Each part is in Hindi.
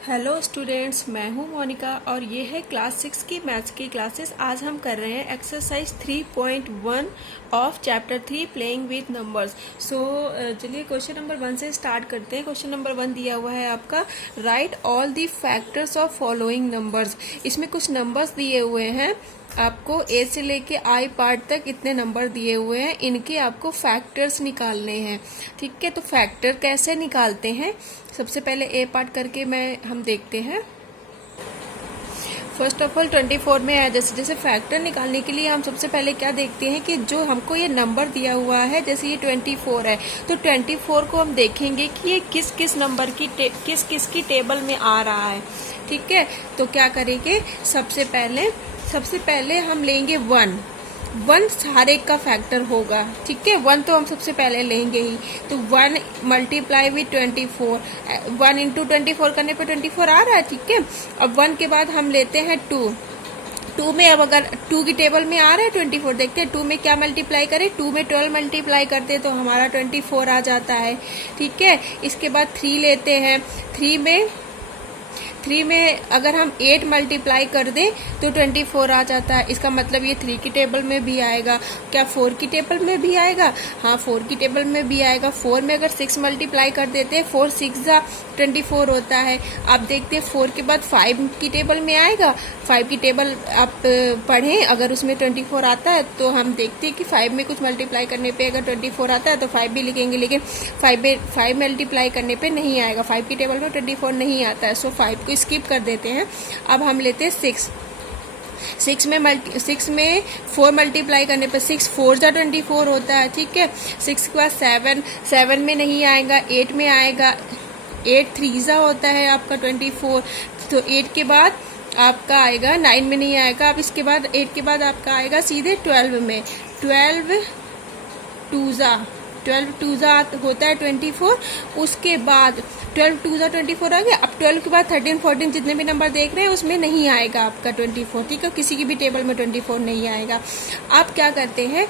हेलो स्टूडेंट्स, मैं हूं मोनिका और ये है क्लास 6 की मैथ्स की क्लासेस। आज हम कर रहे हैं exercise 3.1 of chapter 3 playing with numbers. चलिए क्वेश्चन नंबर 1 से स्टार्ट करते हैं। क्वेश्चन नंबर 1 दिया हुआ है आपका, right all the factors of following numbers. इसमें कुछ नंबर्स दिए हुए हैं आपको, ए से लेके आई पार्ट तक इतने नंबर दिए हुए हैं, इनके आपको फैक्टर्स निकालने हैं। ठीक है, तो फैक्टर कैसे निकालते हैं, सबसे पहले ए पार्ट करके हम देखते हैं। फर्स्ट ऑफ ऑल 24 में है, जैसे जैसे फैक्टर निकालने के लिए हम सबसे पहले क्या देखते हैं कि जो हमको ये नंबर दिया हुआ है, जैसे ये 24 है, तो 24 को हम देखेंगे कि ये किस किस नंबर की किस किस की टेबल में आ रहा है। ठीक है, तो क्या करेंगे, सबसे पहले हम लेंगे 1 हर एक का फैक्टर होगा। ठीक है, 1 तो हम सबसे पहले लेंगे ही, तो 1 मल्टीप्लाई विथ 24, 1 इंटू 24 करने पे 24 आ रहा है। ठीक है, अब 1 के बाद हम लेते हैं 2 में, अब अगर 2 की टेबल में आ रहा है 24, देखते हैं 2 में क्या मल्टीप्लाई करें, 2 में 12 मल्टीप्लाई करते हैं तो हमारा 24 आ जाता है। ठीक है, इसके बाद 3 लेते हैं, 3 में अगर हम 8 मल्टीप्लाई कर दें तो 24 आ जाता है। इसका मतलब ये 3 की टेबल में भी आएगा। क्या 4 की टेबल में भी आएगा? हाँ, 4 की टेबल में भी आएगा। 4 में अगर 6 मल्टीप्लाई कर देते हैं, 4 6 जा 24 होता है। आप देखते हैं 4 के बाद 5 की टेबल में आएगा। 5 की टेबल आप पढ़ें, अगर उसमें 24 आता है तो हम देखते हैं कि 5 में कुछ मल्टीप्लाई करने पे अगर 24 आता है तो 5 भी लिखेंगे, लेकिन 5 मल्टीप्लाई करने पे नहीं आएगा, 5 की टेबल में 24 नहीं आता है, सो 5 को स्किप कर देते हैं। अब हम लेते हैं 6 में 4 मल्टीप्लाई करने पर 6 4 जा 24 होता है। ठीक है, 6 के बाद 7 में नहीं आएगा, 8 में आएगा, 8 3 जा होता है आपका 24, तो 8 के बाद आपका आएगा, 9 में नहीं आएगा। अब इसके बाद 8 के बाद आपका आएगा सीधे 12 में, 12 2 जा होता है 24। उसके बाद 12 2 जा 24 आ गया। अब 12 के बाद 13 14 जितने भी नंबर देख रहे हैं उसमें नहीं आएगा आपका 24। ठीक है, किसी की भी टेबल में 24 नहीं आएगा। आप क्या करते हैं,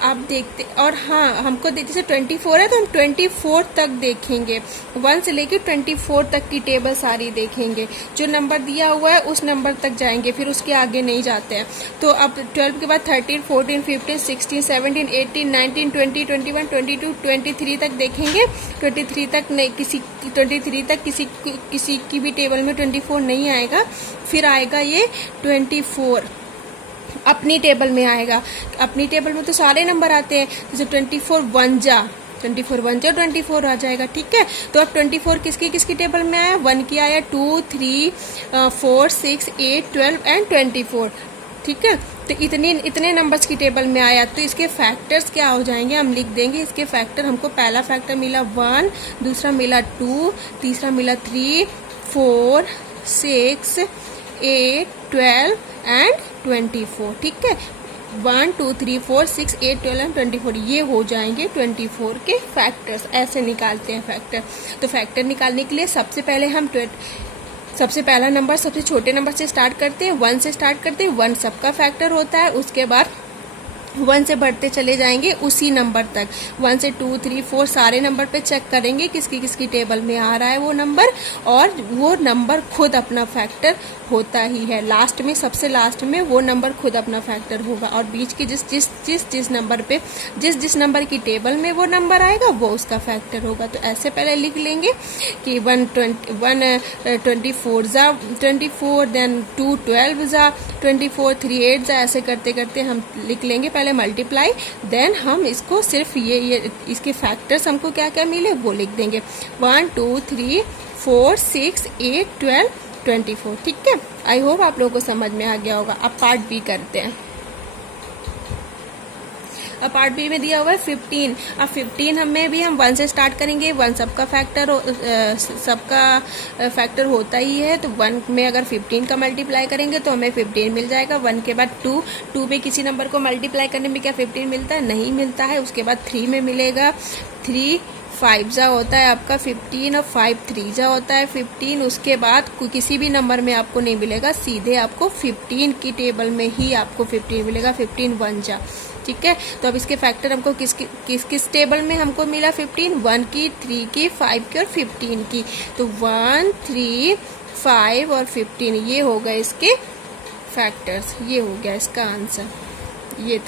आप देखते, और हाँ, हमको जैसे 24 है तो हम 24 तक देखेंगे, 1 से लेकर 24 तक की टेबल सारी देखेंगे। जो नंबर दिया हुआ है उस नंबर तक जाएंगे, फिर उसके आगे नहीं जाते हैं। तो अब 12 के बाद 13 14 15 16 17 18 19 20 21 22 23 तक देखेंगे। 23 तक किसी की भी टेबल में 24 नहीं आएगा। फिर आएगा ये 24 अपनी टेबल में आएगा। अपनी टेबल में तो सारे नंबर आते हैं, जैसे 24 1 जा 24 आ जाएगा। ठीक है, तो अब 24 किसकी टेबल में आया, 1 की आया, 2 3 4 6 8 12 एंड 24। ठीक है, तो इतने नंबर्स की टेबल में आया, तो इसके फैक्टर्स क्या हो जाएंगे, हम लिख देंगे इसके फैक्टर। हमको पहला फैक्टर मिला 1, दूसरा मिला 2, तीसरा मिला 3 4 6 8 12 एंड 24। ठीक है, 1 2 3 4 6 8 12 एंड 24, ये हो जाएंगे 24 के फैक्टर्स। ऐसे निकालते हैं फैक्टर। तो फैक्टर निकालने के लिए सबसे पहला नंबर सबसे छोटे नंबर से स्टार्ट करते हैं, 1 से स्टार्ट करते हैं। 1 सबका फैक्टर होता है, उसके बाद 1 से बढ़ते चले जाएंगे उसी नंबर तक। 1 से 2 3 4 सारे नंबर पे चेक करेंगे किसकी टेबल में आ रहा है वो नंबर, और वो नंबर खुद अपना फैक्टर होता ही है। लास्ट में, सबसे लास्ट में वो नंबर खुद अपना फैक्टर होगा, और बीच के जिस नंबर पे जिस नंबर की टेबल में वो नंबर आएगा वो उसका फैक्टर होगा। तो ऐसे पहले लिख लेंगे कि 1 24 जा 24, देन 2 12 जा 24, 3 8 जा, ऐसे करते करते हम लिख लेंगे पहले मल्टीप्लाई, देन हम इसको सिर्फ ये इसके फैक्टर्स हमको क्या क्या मिले वो लिख देंगे, 1 2 3 4 6 8 12 24। ठीक है, आई होप आप लोगों को समझ में आ गया होगा। अब पार्ट बी करते हैं। अब पार्ट बी में दिया हुआ है 15। अब 15 हम 1 से स्टार्ट करेंगे। 1 सबका फैक्टर होता ही है, तो 1 में अगर 15 का मल्टीप्लाई करेंगे तो हमें 15 मिल जाएगा। 1 के बाद 2 में किसी नंबर को मल्टीप्लाई करने में क्या 15 मिलता है? नहीं मिलता है। उसके बाद 3 में मिलेगा, 3 5 जा होता है आपका 15, और 5 3 जा होता है 15। उसके बाद किसी भी नंबर में आपको नहीं मिलेगा, सीधे आपको 15 की टेबल में ही आपको 15 मिलेगा, 15 1 जा। ठीक है, तो अब इसके फैक्टर हमको किस टेबल में हमको मिला 15, 1 की, 3 की, 5 की और 15 की। तो 1 3 5 और 15, ये हो गए इसके फैक्टर्स। ये हो गया इसका आंसर, ये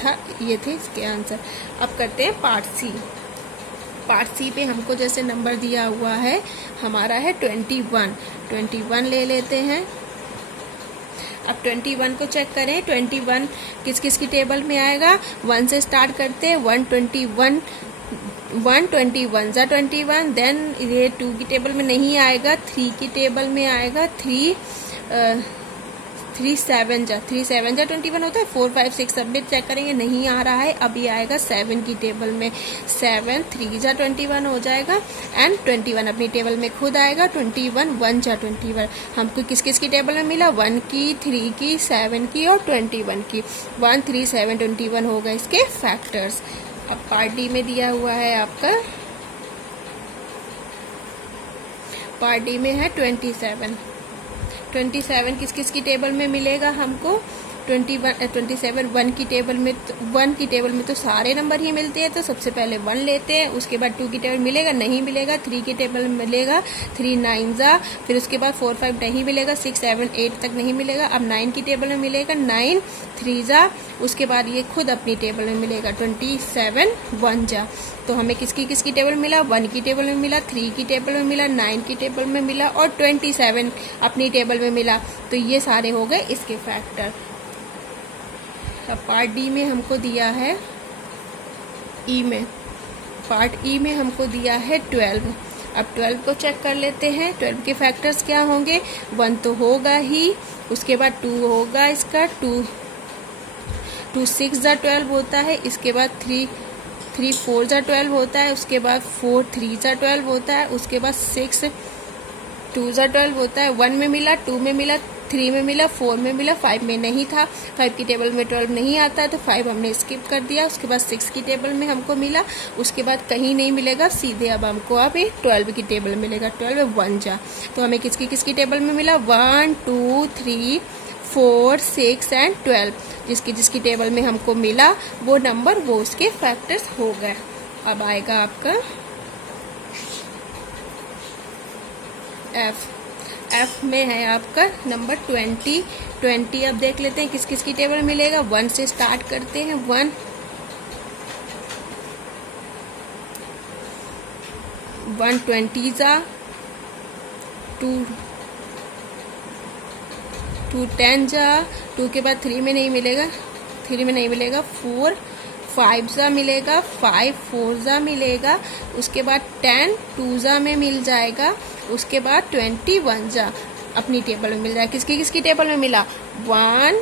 थे इसके आंसर। अब करते हैं पार्ट सी। पार्ट सी पे हमको जैसे नंबर दिया हुआ है, हमारा है 21 ले लेते हैं। अब 21 को चेक करें, 21 किस किस की टेबल में आएगा। 1 से स्टार्ट करते हैं, 121 21, देन ये 2 की टेबल में नहीं आएगा, 3 की टेबल में आएगा, 3 7 जा 21 होता है। 4 5 6 सब में चेक करेंगे, नहीं आ रहा है। अब ये आएगा 7 की टेबल में, 7 3 जा 21 हो जाएगा, एंड 21 अपनी टेबल में खुद आएगा। 21 1 जा 21 हमको किस किस की टेबल में मिला, 1 की, 3 की, 7 की और 21 की। 1 3 7 21 हो गए इसके फैक्टर्स। अब पार्ट डी में दिया हुआ है आपका, पार्ट डी में है 27 किस किस की टेबल में मिलेगा हमको, 27 1 की टेबल में तो सारे नंबर ही मिलते हैं, तो सबसे पहले 1 लेते हैं। उसके बाद 2 की टेबल मिलेगा, नहीं मिलेगा। 3 की टेबल में मिलेगा, 3 9 जा, फिर उसके बाद 4 5 नहीं मिलेगा, 6 7 8 तक नहीं मिलेगा। अब 9 की टेबल में मिलेगा, 9 3 जा, उसके बाद ये खुद अपनी टेबल में मिलेगा, 27 1 जा। तो हमें किसकी टेबल में मिला, 1 की टेबल में मिला, 3 की टेबल में मिला, 9 की टेबल में मिला और 27 अपनी टेबल में मिला। तो ये सारे हो गए इसके फैक्टर। अब पार्ट डी में हमको दिया है पार्ट ई में हमको दिया है 12। अब 12 को चेक कर लेते हैं, 12 के फैक्टर्स क्या होंगे। 1 तो होगा ही, उसके बाद 2 होगा इसका, 2 6 जा 12 होता है, इसके बाद 3 4 जा 12 होता है, उसके बाद 4 3 जा 12 होता है, उसके बाद 6 2 जा 12 होता है। 1 में मिला, 2 में मिला, 3 में मिला, 4 में मिला, 5 में नहीं था। 5 की टेबल में 12 नहीं आता है, तो 5 हमने स्किप कर दिया। उसके बाद 6 की टेबल में हमको मिला, उसके बाद कहीं नहीं मिलेगा, सीधे अब हमको अब 12 की टेबल में मिलेगा। 12 1 जा, तो हमें किसकी टेबल में मिला, 1 2 3 4 6 एंड 12। जिसकी टेबल में हमको मिला वो नंबर, वो उसके फैक्टर्स हो गए। अब आएगा आपका एफ में है आपका नंबर 20। अब देख लेते हैं किस की टेबल मिलेगा। 1 से स्टार्ट करते हैं, 1 20 जा, 2 10 जा, 2 के बाद 3 में नहीं मिलेगा, 4 5 जा मिलेगा, 5 4 जा मिलेगा, उसके बाद 10 2 जा में मिल जाएगा, उसके बाद 21 जा अपनी टेबल में मिल जाएगा। किसकी टेबल में मिला, 1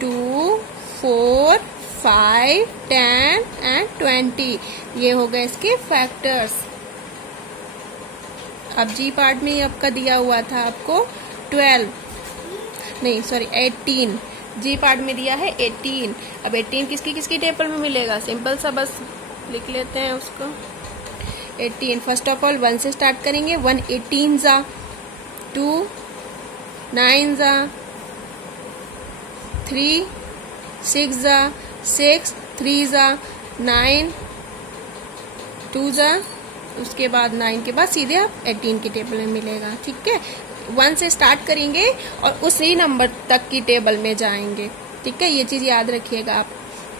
2 4 5 10 एंड 20। ये हो गए इसके फैक्टर्स। अब जी पार्ट में आपका दिया हुआ था आपको 18। जी पार्ट में दिया है 18। अब 18 किसकी टेबल में मिलेगा, सिंपल सा बस लिख लेते हैं उसको। 18 फर्स्ट ऑफ ऑल 1 से स्टार्ट करेंगे, 1 18 जा, 2 9 जा, 3 6 जा, 6 3 जा, 9 2 जा, उसके बाद 9 के बाद सीधे आप 18 की टेबल में मिलेगा। ठीक है, 1 से स्टार्ट करेंगे और उसी नंबर तक की टेबल में जाएंगे। ठीक है, ये चीज़ याद रखिएगा आप।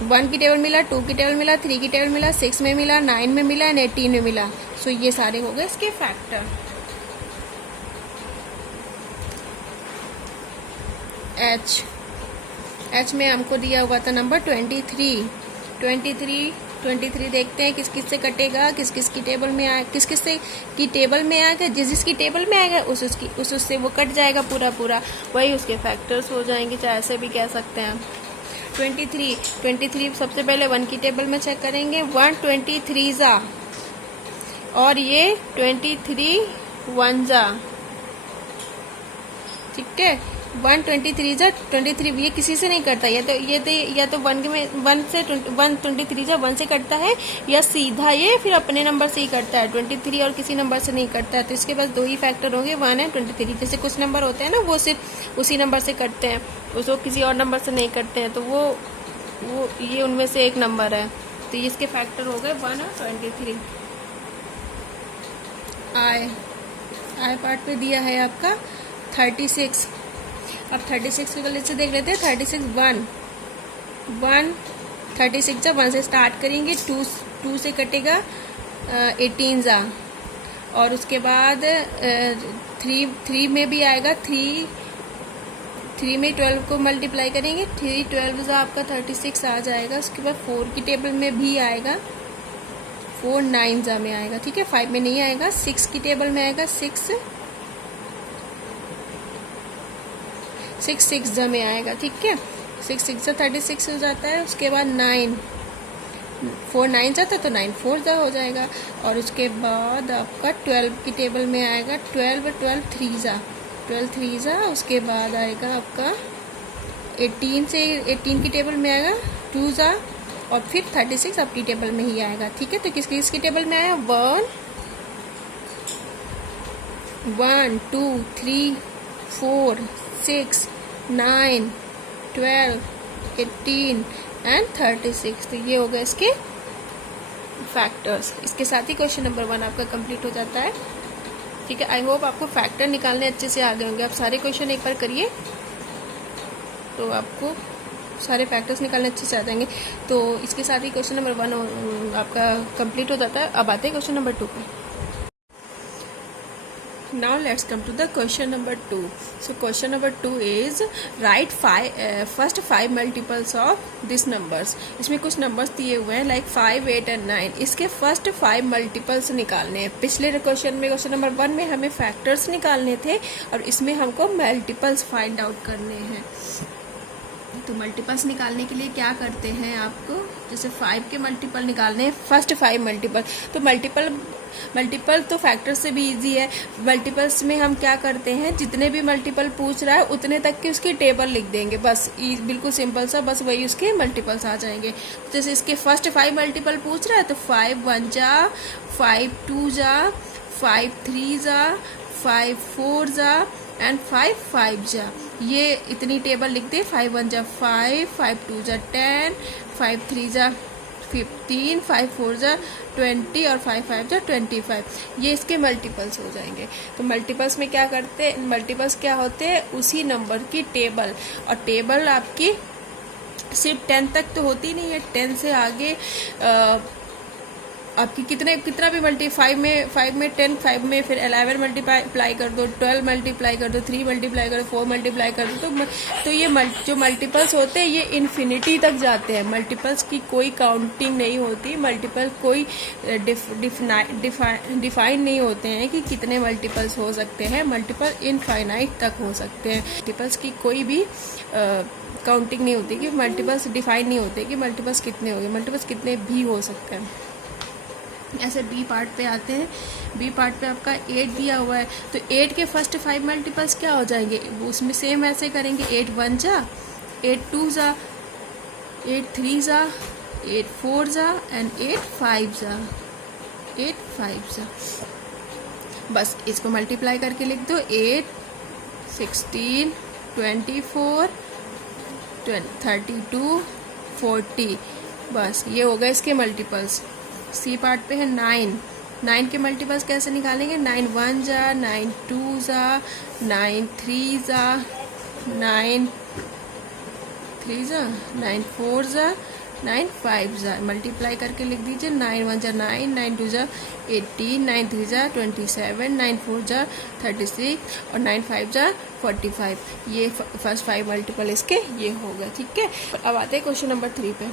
1 की टेबल मिला, 2 की टेबल मिला, 3 की टेबल मिला, 6 में मिला, 9 में मिला एंड 18 में मिला। सो ये सारे हो गए इसके फैक्टर। एच में हमको दिया हुआ था नंबर 23 देखते हैं किस से कटेगा, किस की टेबल में आए, किस की टेबल में आएगा, जिसकी टेबल में आएगा उससे वो कट जाएगा पूरा, वही उसके फैक्टर्स हो जाएंगे, चाहे ऐसे भी कह सकते हैं। 23 सबसे पहले 1 की टेबल में चेक करेंगे, 1 23 जा और ये 23 1 जा। ठीक है, 1 23 जा 23, ये किसी से नहीं कटता, या तो 1 से 1 23 जा 1 से कटता है, या सीधा ये फिर अपने नंबर से ही कटता है। 23 और किसी नंबर से नहीं कटता है, तो इसके पास 2 ही फैक्टर होंगे, 1 एंड 23। जैसे कुछ नंबर होते हैं ना, वो सिर्फ उसी नंबर से कटते हैं, उसको किसी और नंबर से नहीं कटते हैं, तो वो ये उनमें से एक नंबर है, तो इसके फैक्टर हो गए 1 और 23। आई पार्ट पे दिया है आपका 36। अब 36 को गलत से देख लेते हैं। 36 1 1 36 जा 1 से स्टार्ट करेंगे, 2 से कटेगा 18 जा, और उसके बाद 3 में भी आएगा, 3 में 12 को मल्टीप्लाई करेंगे, 3 12 जा आपका 36 आ जाएगा। उसके बाद 4 की टेबल में भी आएगा, 4 9 जा में आएगा, ठीक है। 5 में नहीं आएगा। 6 की टेबल में आएगा, 6 6 जा में आएगा, ठीक है। 6 6 जा 36 हो जाता है। उसके बाद 9 4 9 जाता है तो 9 4 जा हो जाएगा। और उसके बाद आपका 12 की टेबल में आएगा, 12 3 जा 12 3 जा। उसके बाद आएगा आपका 18 से 18 की टेबल में आएगा 2 जा, और फिर 36 आपकी टेबल में ही आएगा, ठीक है। तो किसकी टेबल में आया, 1 1 2 3 4 6 9 12 18 एंड 36। तो ये हो गए इसके फैक्टर्स। इसके साथ ही क्वेश्चन नंबर 1 आपका कंप्लीट हो जाता है, ठीक है। आई होप आपको फैक्टर निकालने अच्छे से आ गए होंगे। आप सारे क्वेश्चन एक बार करिए तो आपको सारे फैक्टर्स निकालने अच्छे से आ जाएंगे। तो इसके साथ ही क्वेश्चन नंबर 1 आपका कंप्लीट हो जाता है। अब आते हैं क्वेश्चन नंबर 2 पे। Now let's come to the question number 2. So question number 2 is write first 5 multiples of these numbers. इसमें कुछ नंबर्स दिए हुए हैं like 5 8 and 9। इसके फर्स्ट 5 मल्टीपल्स निकालने हैं। पिछले क्वेश्चन में क्वेश्चन नंबर 1 में हमें फैक्टर्स निकालने थे और इसमें हमको मल्टीपल्स फाइंड आउट करने हैं। तो मल्टीपल्स निकालने के लिए क्या करते हैं, आपको जैसे 5 के मल्टीपल निकालने हैं, फर्स्ट 5 मल्टीपल। तो मल्टीपल तो फैक्टर से भी इजी है। मल्टीपल्स में हम क्या करते हैं, जितने भी मल्टीपल पूछ रहा है उतने तक की उसकी टेबल लिख देंगे, बस बिल्कुल सिंपल सा, बस वही उसके मल्टीपल्स आ जाएंगे। जैसे इसके फर्स्ट 5 मल्टीपल पूछ रहा है तो 5 1 जा, 5 2 जा, 5 3 जा, 5 4 जा एंड 5 5 जा। ये इतनी टेबल लिख दे। 5 1 जा 5, 5 2 जा 10, 5 3 जा 15, 5 4 जा 20 और 5 5 जा 25। ये इसके मल्टीपल्स हो जाएंगे। तो मल्टीपल्स में क्या करते हैं, मल्टीपल्स क्या होते हैं, उसी नंबर की टेबल। और टेबल आपकी सिर्फ 10 तक तो होती नहीं है, 10 से आगे आपकी कितना भी 5 में 10, 5 में फिर 11 मल्टीप्लाई कर दो, 12 मल्टीप्लाई कर दो, 3 मल्टीप्लाई कर दो, 4 मल्टीप्लाई कर दो। तो ये जो मल्टीपल्स होते हैं ये इन्फिनिटी तक जाते हैं। मल्टीपल्स की कोई काउंटिंग नहीं होती। मल्टीपल कोई डिफाइन नहीं होते हैं कि कितने मल्टीपल्स हो सकते हैं। मल्टीपल इनफाइनाइट तक हो सकते हैं। मल्टीपल्स की कोई भी काउंटिंग नहीं होती, कि मल्टीपल्स डिफाइन नहीं होते कि मल्टीपल्स कितने हो गए। मल्टीपल्स कितने भी हो सकते हैं। ऐसे बी पार्ट पे आते हैं। बी पार्ट पे आपका 8 दिया हुआ है, तो 8 के फर्स्ट 5 मल्टीपल्स क्या हो जाएंगे, उसमें सेम ऐसे करेंगे। 8 1 जा, 8 2 जा, 8 3 जा, 8 4 जा एंड 8 5 जा, 8 5 जा। बस इसको मल्टीप्लाई करके लिख दो। 8 16 24 32 40। बस ये हो गए इसके मल्टीपल्स। सी पार्ट पे है 9 के मल्टीपल्स कैसे निकालेंगे। 9 1 जा, 9 2 जा, 9 3 जा, 9 3 जा, 9 4 जा, 9 5 जा। मल्टीप्लाई करके लिख दीजिए। 9 1 जा 9, 9 2 जा 18, 9 3 जा 27, 9 4 जा 36 और 9 5 जा 45। ये फर्स्ट 5 मल्टीपल इसके ये हो गए, ठीक है। अब आते हैं क्वेश्चन नंबर 3 पे।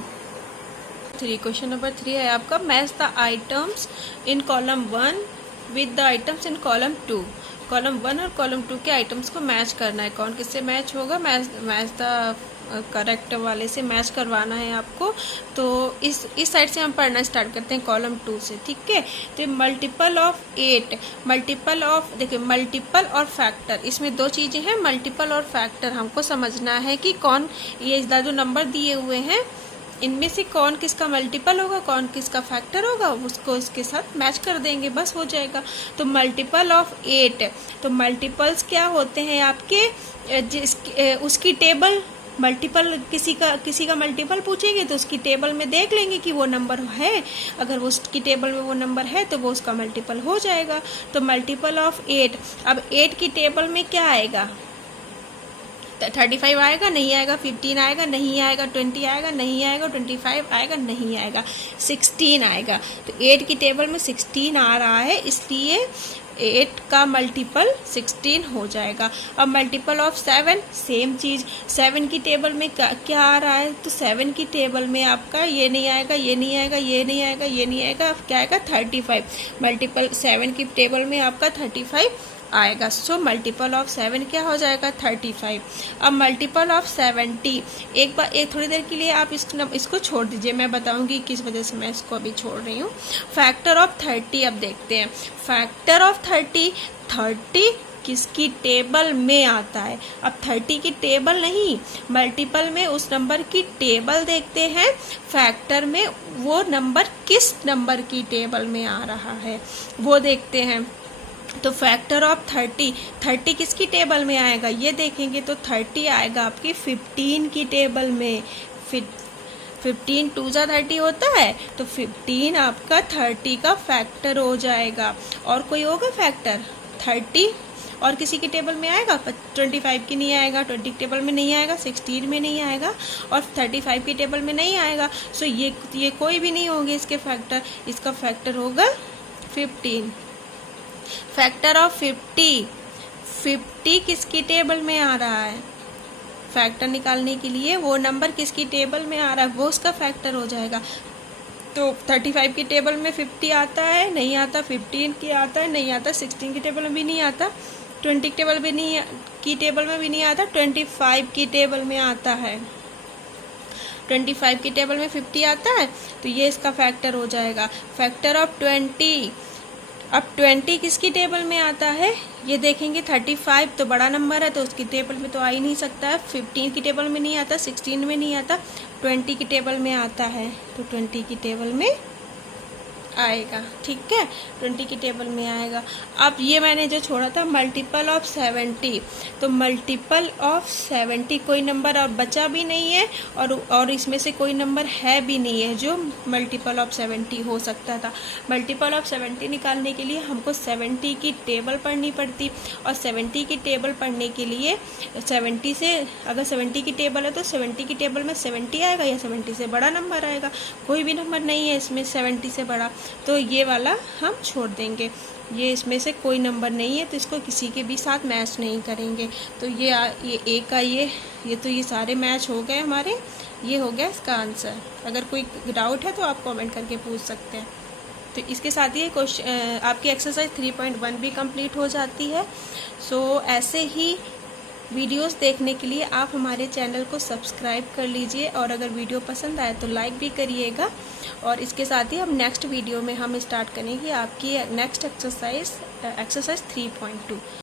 क्वेश्चन नंबर 3 है आपका, match the items in column 1 with the items in column 2। Column 1 और कॉलम 2 के आइटम्स को मैच करना है। कौन किससे मैच होगा, मैच द करेक्ट वाले से मैच करवाना है आपको। तो इस साइड से हम पढ़ना स्टार्ट करते हैं कॉलम 2 से, ठीक है। तो मल्टीपल ऑफ 8, मल्टीपल ऑफ, देखिए मल्टीपल और फैक्टर, इसमें दो चीजें हैं, मल्टीपल और फैक्टर। हमको समझना है कि कौन ये जो नंबर दिए हुए हैं इनमें से कौन किसका मल्टीपल होगा, कौन किसका फैक्टर होगा, उसको इसके साथ मैच कर देंगे, बस हो जाएगा। तो मल्टीपल ऑफ 8, तो मल्टीपल्स क्या होते हैं आपके, उसकी टेबल मल्टीपल किसी का मल्टीपल पूछेंगे तो उसकी टेबल में देख लेंगे कि वो नंबर है, अगर वो उसकी टेबल में वो नंबर है तो वो उसका मल्टीपल हो जाएगा। तो मल्टीपल ऑफ 8, अब 8 की टेबल में क्या आएगा? 35 आएगा, नहीं आएगा। 15 आएगा, नहीं आएगा। 20 आएगा, नहीं आएगा। 25 आएगा, नहीं आएगा। 16 आएगा। तो 8 की टेबल में 16 आ रहा है, इसलिए 8 का मल्टीपल 16 हो जाएगा। अब मल्टीपल ऑफ 7, सेम चीज। 7 की टेबल में क्या आ रहा है? तो 7 की टेबल में आपका ये नहीं आएगा, ये नहीं आएगा, ये नहीं आएगा, ये नहीं आएगा। क्या आएगा? 35। मल्टीपल 7 की टेबल में आपका 35 आएगा। सो मल्टीपल ऑफ 7 क्या हो जाएगा? 35। अब मल्टीपल ऑफ 70, एक थोड़ी देर के लिए आप इसको छोड़ दीजिए, मैं बताऊंगी किस वजह से मैं इसको अभी छोड़ रही हूँ। फैक्टर ऑफ 30 अब देखते हैं। फैक्टर ऑफ 30 किसकी टेबल में आता है? अब 30 की टेबल नहीं, मल्टीपल में उस नंबर की टेबल देखते हैं। फैक्टर में वो नंबर किस नंबर की टेबल में आ रहा है वो देखते हैं। तो फैक्टर ऑफ 30 किसकी टेबल में आएगा ये देखेंगे, तो 30 आएगा आपकी 15 की टेबल में। 15 2 जा 30 होता है, तो 15 आपका 30 का फैक्टर हो जाएगा। और कोई होगा फैक्टर 30 और किसी की टेबल में आएगा? 25 की नहीं आएगा, 20 की टेबल में नहीं आएगा, 16 में नहीं आएगा और 35 की टेबल में नहीं आएगा। सो ये कोई भी नहीं होंगे इसके फैक्टर। इसका फैक्टर होगा 15। फैक्टर ऑफ 50 किसकी टेबल में आ रहा है? फैक्टर निकालने के लिए वो नंबर किसकी टेबल में आ रहा है वो उसका फैक्टर हो जाएगा। तो 35 की टेबल में 50 आता है, नहीं आता। 15 की आता है, नहीं आता। 16 की टेबल में भी नहीं आता। 20 की टेबल में भी नहीं आता। 25 की टेबल में आता है। 25 की टेबल में 50 आता है, तो ये इसका फैक्टर हो जाएगा। फैक्टर ऑफ 20, अब 20 किसकी टेबल में आता है ये देखेंगे। 35 तो बड़ा नंबर है तो उसकी टेबल में तो आ ही नहीं सकता है। 15 की टेबल में नहीं आता, 16 में नहीं आता, 20 की टेबल में आता है, तो 20 की टेबल में आएगा। ठीक है, 20 की टेबल में आएगा। अब ये मैंने जो छोड़ा था मल्टीपल ऑफ 70, तो मल्टीपल ऑफ 70 कोई नंबर अब बचा भी नहीं है और इसमें से कोई नंबर है भी नहीं है जो मल्टीपल ऑफ 70 हो सकता था। मल्टीपल ऑफ 70 निकालने के लिए हमको 70 की टेबल पढ़नी पड़ती, और 70 की टेबल पढ़ने के लिए 70 से, अगर 70 की टेबल है तो 70 की टेबल में 70 आएगा या 70 से बड़ा नंबर आएगा? कोई भी नंबर नहीं है इसमें 70 से बड़ा, तो ये वाला हम छोड़ देंगे। ये इसमें से कोई नंबर नहीं है तो इसको किसी के भी साथ मैच नहीं करेंगे। तो ये ए का ये तो ये सारे मैच हो गए हमारे। ये हो गया इसका आंसर। अगर कोई डाउट है तो आप कमेंट करके पूछ सकते हैं। तो इसके साथ ही क्वेश्चन आपकी एक्सरसाइज 3.1 भी कंप्लीट हो जाती है। सो ऐसे ही वीडियोस देखने के लिए आप हमारे चैनल को सब्सक्राइब कर लीजिए, और अगर वीडियो पसंद आए तो लाइक भी करिएगा। और इसके साथ ही अब नेक्स्ट वीडियो में हम स्टार्ट करेंगे आपकी नेक्स्ट एक्सरसाइज 3.2।